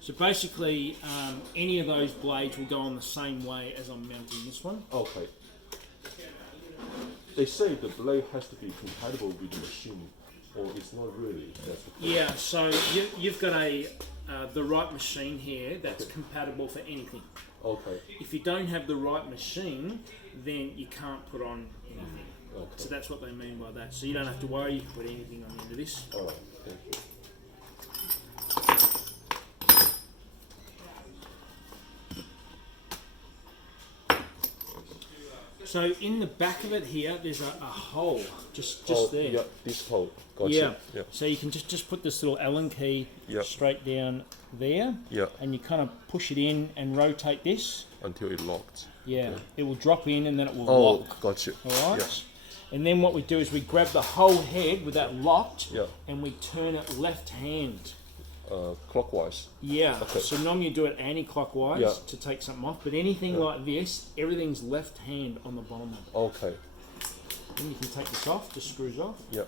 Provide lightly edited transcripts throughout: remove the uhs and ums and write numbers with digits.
So basically, any of those blades will go on the same way as I'm mounting this one. Okay. They say the blade has to be compatible with the machine, or it's not really. That's the case. Yeah, so you've got the right machine here that's compatible for anything. Okay. If you don't have the right machine, then you can't put on anything. Okay. So that's what they mean by that. So you don't have to worry, you can put anything on the end of this. All right. Thank you. So in the back of it here, there's a hole just there. Yeah, this hole. Gotcha. Yeah. Yeah. So you can just put this little Allen key Yeah. straight down there. Yeah. And you kind of push it in and rotate this. Until it locked. Yeah. Okay. It will drop in and then it will Oh, lock. gotcha. All right. Yeah. And then what we do is we grab the whole head with that locked. Yeah. And we turn it left hand. Clockwise. Yeah. Okay. So normally you do it anti-clockwise Yeah. to take something off, but anything like this, everything's left hand on the bottom of it. Okay. Then you can take this off, just screws off. Yeah.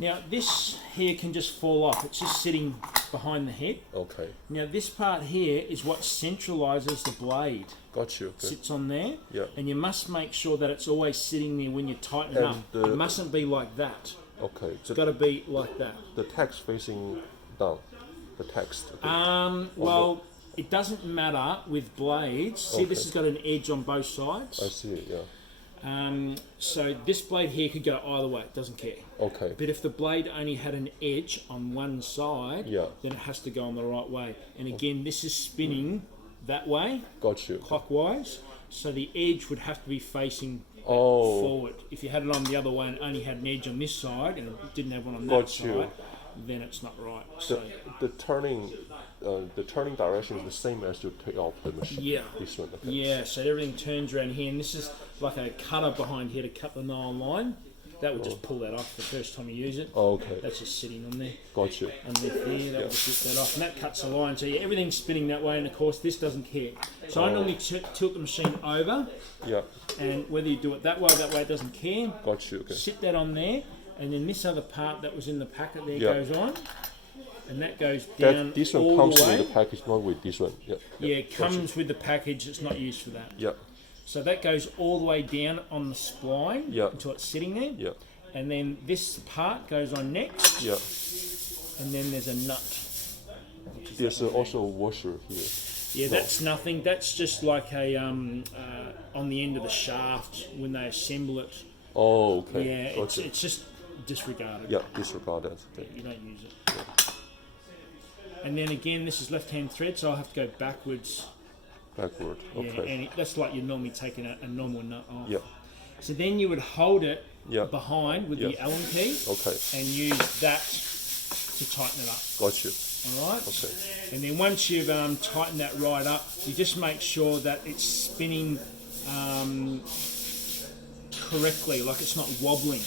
Now this here can just fall off. It's just sitting behind the head. Okay. Now this part here is what centralises the blade. Got you. Okay. Sits on there. Yeah. And you must make sure that it's always sitting there when you tighten it And up. the- It mustn't be like that. Okay. It's got to be like that. The text facing down. The text. Okay. Well, it doesn't matter with blades. See, this Okay. has got an edge on both sides. I see it. Yeah. So this blade here could go either way. It doesn't care. Okay. But if the blade only had an edge on one side, Yeah. then it has to go on the right way. And again, this is spinning that way, Got you. clockwise. So the edge would have to be facing Oh. forward. If you had it on the other way and only had an edge on this side and it didn't have one on that Got you. side, then it's not right. So The turning direction is the same as to take off the machine. yeah. This one. Okay. Yeah, so everything turns around here, and this is like a cutter behind here to cut the nail line. That would just pull that off the first time you use it. Oh, okay. That's just sitting on there. Got you. Underneath there, that will just rip that off, and that cuts the line. So yeah, everything's spinning that way, and of course this doesn't care. So I normally tilt the machine over, Yeah. and whether you do it that way, it doesn't care. Got you. Okay. Sit that on there, and then this other part that was in the packet there Yeah. goes on, and that goes down This one all comes the way. with the package, not with this one. Yeah. Yeah, it comes with the package. It's not used for that. Yeah. So that goes all the way down on the spline Yeah. until it's sitting there. Yeah. And then this part goes on next, Yeah. and then there's a nut. There's also a washer here. Yeah, that's nothing. That's just like a on the end of the shaft when they assemble it. Oh, okay. Yeah, Gotcha. it's just disregarded. Yeah, disregard that. Okay. You don't use it. And then again, this is left-hand thread, so I'll have to go backwards. Backward. Yeah, Okay. and that's like you're normally taking a normal nut off. Yeah. So then you would hold it Yeah. behind with the Yeah. Allen key Okay. and use that to tighten it up. Got you. All right. Okay. And then once you've tightened that right up, you just make sure that it's spinning correctly, like it's not wobbling.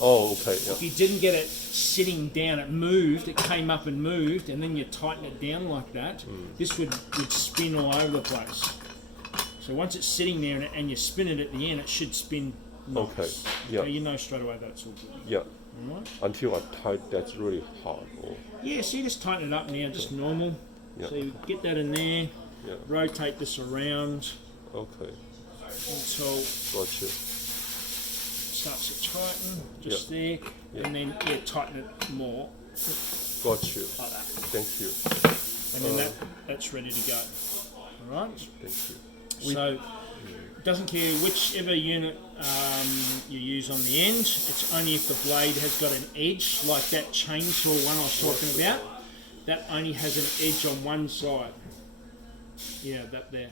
Oh, okay. Yeah. If you didn't get it sitting down, it moved, it came up and moved, and then you tighten it down like that, this would spin all over the place. So once it's sitting there and you spin it at the end, it should spin nice. Okay, yeah. So you know straight away that it's all good. Yeah. All right. Until I tight, that's really hard. Or, Yeah, so you just tighten it up now, just normal. Yeah. So you get that in there, yeah. rotate this around Okay. until Got you. starts to tighten, just there, Yeah. and then tighten it more, Got you. like that. Thank you. And then that's ready to go. All right? Thank you. So it doesn't care whichever unit you use on the end, it's only if the blade has got an edge, like that chainsaw one I was talking about, that only has an edge on one side. Yeah, that there.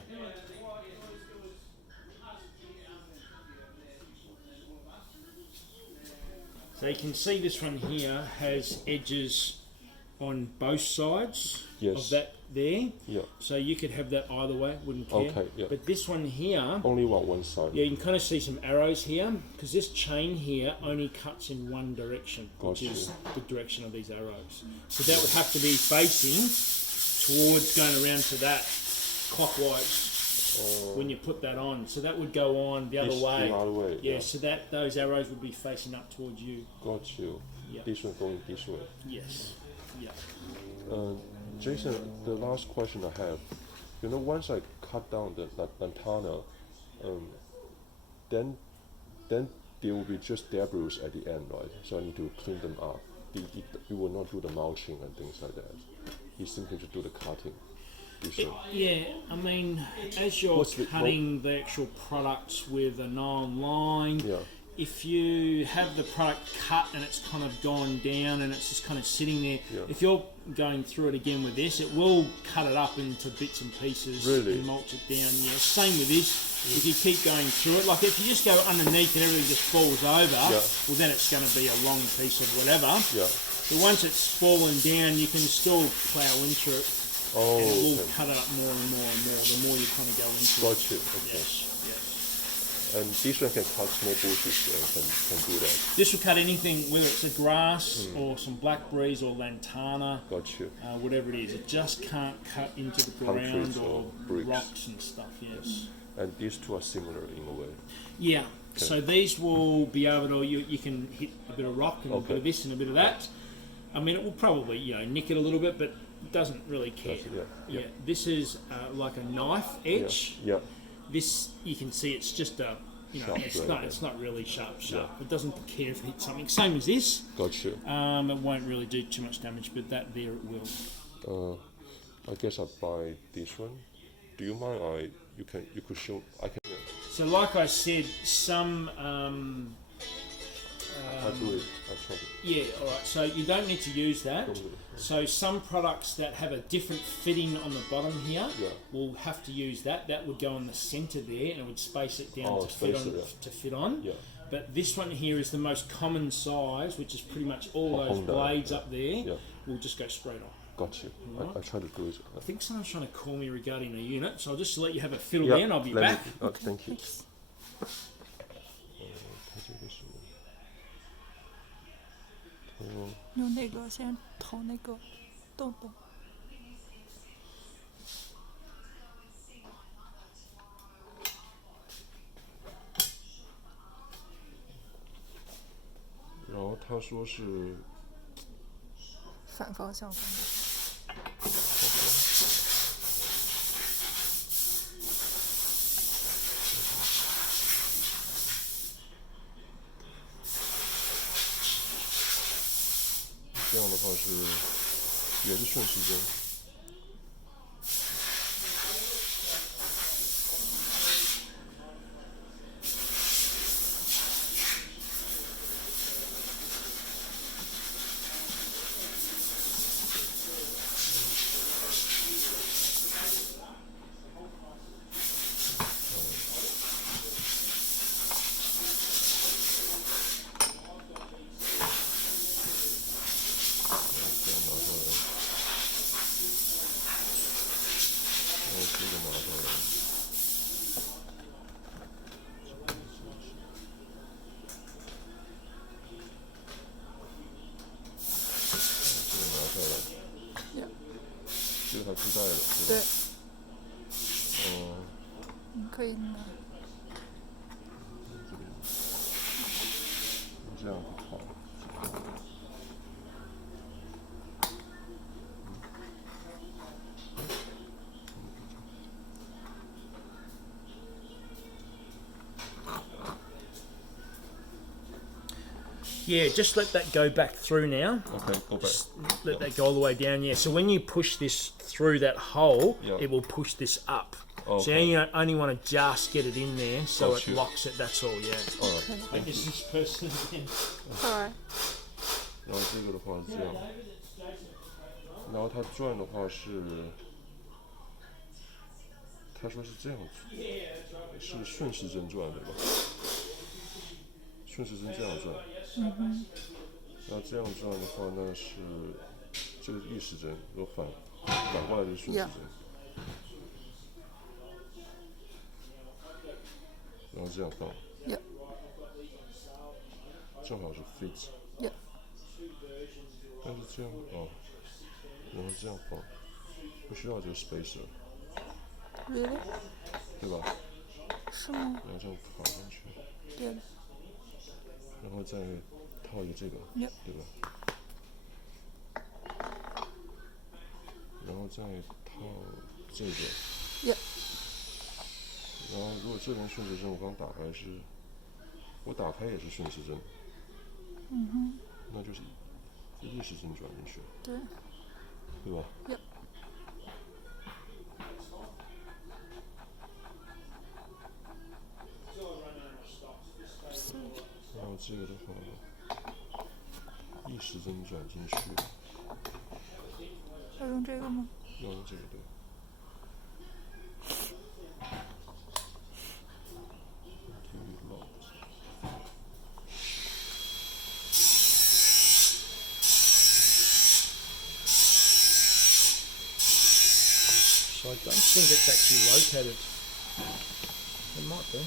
So you can see this one here has edges on both sides Yes. of that there. Yeah. So you could have that either way, wouldn't care. Okay, yeah. But this one here, Only one side. yeah, you can kind of see some arrows here because this chain here only cuts in one direction, which Gotcha. is the direction of these arrows. So that would have to be facing towards going around to that clockwise. when you put that on. So that would go on the other way. The other way. Yeah, so that those arrows would be facing up towards you. Got you. Yeah. This one going this way. Yes. Yeah. Jason, the last question I have. Once I cut down the lantana, then there will be just debris at the end, right? So I need to clean them up. You will not do the mulching and things like that. You simply just do the cutting. Yeah, I mean, as you're cutting the actual products with a nylon line, if you have the product cut and it's kind of gone down and it's just kind of sitting there, if you're going through it again with this, it will cut it up into bits and pieces and mulch it down. Yeah, same with this. If you keep going through it, like if you just go underneath and everything just falls over, well then it's going to be a long piece of whatever. But once it's fallen down, you can still plough into it. And it will cut it up more and more and more the more you kind of go into it. Got you. Okay. Yes. And this one can cut small bushes and can do that. This will cut anything, whether it's a grass or some blackberries or lantana. Got you. Whatever it is. It just can't cut into the ground or rocks and stuff, yes. And these two are similar in a way. Yeah. Okay. So these will be able to, you can hit a bit of rock and a bit of this and a bit of that. I mean, it will probably, nick it a little bit, but doesn't really care. Yeah. This is like a knife edge. Yeah. This, you can see it's just a, it's not really sharp. It doesn't care if it hits something. Same as this. Got you. It won't really do too much damage, but that there it will. I guess I'll buy this one. Do you mind? You could show. I can. So like I said, some. I'll do it. I'll try it. Yeah, alright, so you don't need to use that. So some products that have a different fitting on the bottom here will have to use that. That would go in the centre there and it would space it down to fit on. Yeah. But this one here is the most common size, which is pretty much all those blades up there, will just go straight on. Got you. Right. I try to do it. I think someone's trying to call me regarding a unit, so I'll just let you have a fiddle there and I'll be back. Thank you. Thanks. 用那个先投那个洞洞。然后他说是反方向。这样的话是也是顺时针。这个它自带的，对。你可以拿。这样不好。Yeah, just let that go back through now. Okay, go back. Just let that go all the way down, yeah. So when you push this through that hole, it will push this up. Okay. So you only want to just get it in there so it locks it, that's all, yeah. Alright. I guess this person again. Alright. 然后这个的话是这样，然后它转的话是，他说是这样子，是顺时针转对吧？顺时针这样转。然后这样转的话呢是，这个是逆时针，如果反过来就是顺时针。然后这样放。正好是 fit。但是这样然后这样放，不需要这个 spacer。Really? 对吧？是吗？然后这样套上去，对的。然后再套一个这个， Yep. 对吧？然后再套这个。Yep. 然后如果这边顺时针，我刚打开是，我打开也是顺时针，那就是逆时针转进去，对。对吧？ Yep. 然后这个的话，逆时针转进去，要用这个吗？要用这个对。So I don't think it's actually located. It might be.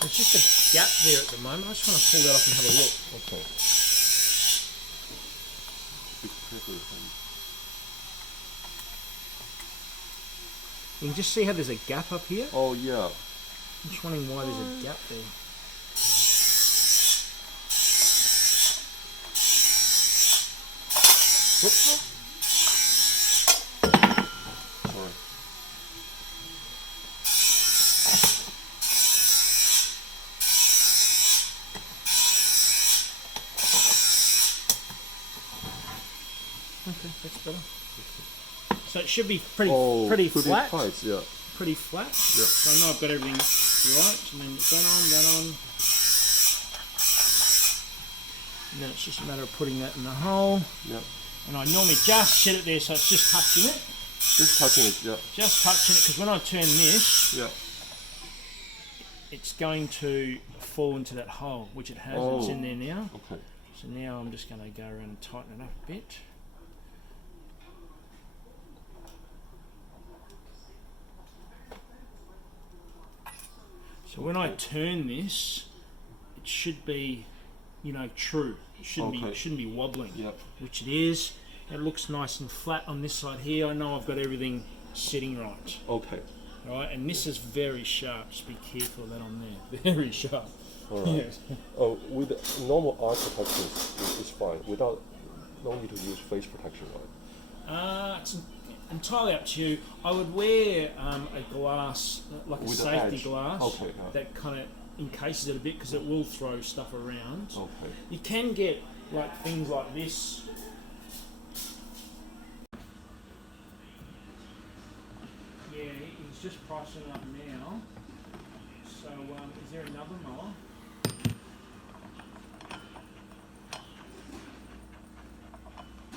There's just a gap there at the moment. I just want to pull that off and have a look. Okay. Big pepper. You can just see how there's a gap up here. Oh yeah. I'm just wondering why there's a gap there. Whoops. Sorry. Okay, that's better. So it should be pretty Oh, pretty flat. tight, yeah. Pretty flat. Yep. So I know I've got everything right. And then that on. And then it's just a matter of putting that in the hole. Yeah. And I normally just set it there so it's just touching it. Just touching it, yeah. Just touching it, because when I turn this, Yeah. it's going to fall into that hole, which it has. It's in there now. Okay. So now I'm just going to go around and tighten it up a bit. So when I turn this, it should be, you know, true. It shouldn't be wobbling, Yep. which it is. It looks nice and flat on this side here. I know I've got everything sitting right. Okay. Right, and this is very sharp. Just be careful of that on there. Very sharp. All right. Yes. Oh, with normal eye protection, it's fine. Without, no need to use face protection, right? It's entirely up to you. I would wear a glass, like a With the safety edge. glass, Okay, yeah. that kind of encases it a bit, because it will throw stuff around. Okay. You can get like things like this. Yeah, he's just pricing up now. So, is there another mower?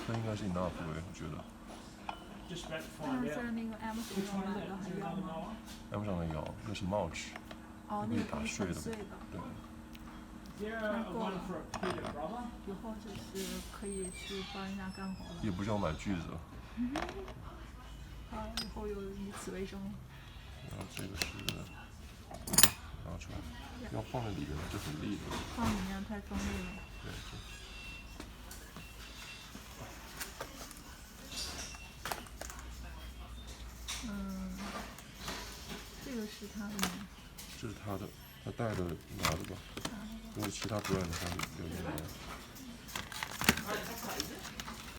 那应该是 enough 我觉得。 Just about to 但 find 是在 out. 那个 M 手 Which 上 one 买 is 的 it? 还 Is there 要 another 吗？ mower? M 上的有，那是 Mowers，哦，那可以个可以打碎的粉碎的，对。 Is there a one for a Peter brother? 以后就是可以去帮人家干活了。也不需要买锯子，啊，以后又以此为生。然后这个是拿出来，要放在里面，这很利的。放里面太锋利了。对。这个是他的吗？这是他的，他带的拿的吧？如果其他 brand 的话，有点难。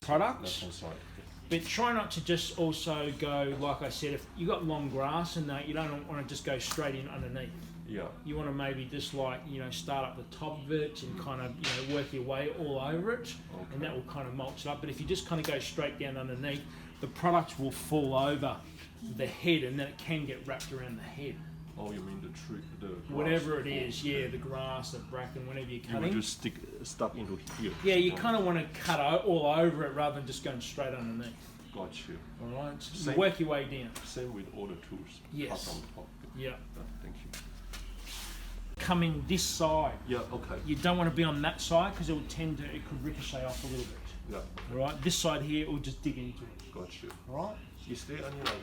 Products. Left hand side. But try not to just also go, like I said, if you got long grass and that, you don't want to just go straight in underneath. Yeah. You want to maybe just like, you know, start up the top of it and kind of, you know, work your way all over it, and that will kind of mulch it up. But if you just kind of go straight down underneath, the product will fall over the head, and then it can get wrapped around the head. Oh, you mean the tree, the grass. Whatever it is, yeah, the grass, the bracken, whatever you're You will cutting. just stuck into here. Yeah, you kind of want to cut all over it rather than just going straight underneath. Got you. All right, so Same. you work your way down. Same with all the tools. Yes. Cut on top. Yeah. Thank you. Come in this side. Yeah. Okay. You don't want to be on that side because it could ricochet off a little bit. Yeah. All right, this side here, it will just dig into it. Got you. All right. Is there any like